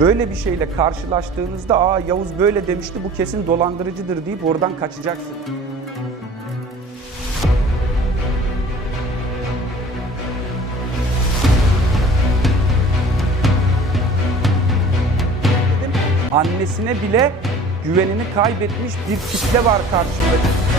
Böyle bir şeyle karşılaştığınızda aa Yavuz böyle demişti bu kesin dolandırıcıdır deyip oradan kaçacaksın. Annesine bile güvenini kaybetmiş bir kitle var karşımda.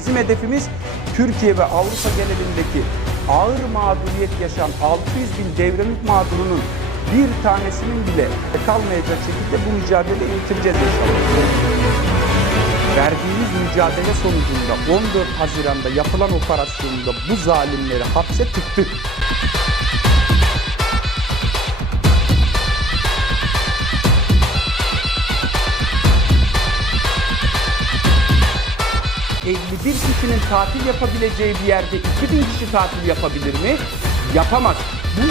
Bizim hedefimiz Türkiye ve Avrupa genelindeki ağır mağduriyet yaşayan 600 bin devrimlik mağdurunun bir tanesinin bile kalmayacak şekilde bu mücadeleyi yitireceğiz inşallah. Verdiğimiz mücadele sonucunda 14 Haziran'da yapılan operasyonda bu zalimleri hapse tıktık. ...51 kişinin tatil yapabileceği bir yerde 2000 kişi tatil yapabilir mi? Yapamaz. Bu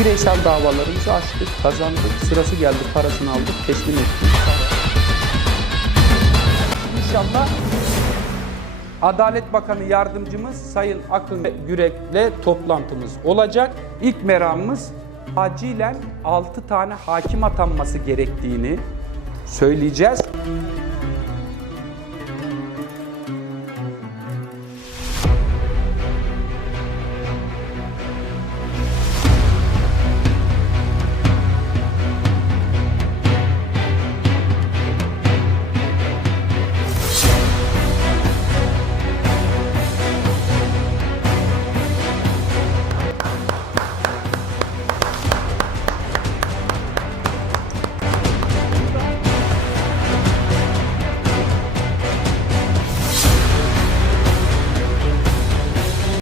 bireysel davalarımızı açtık, kazandık. Sırası geldi, parasını aldık, teslim ettik. İnşallah Adalet Bakanı Yardımcımız Sayın Akın Gürek'le toplantımız olacak. İlk meramımız acilen 6 tane hakim atanması gerektiğini söyleyeceğiz.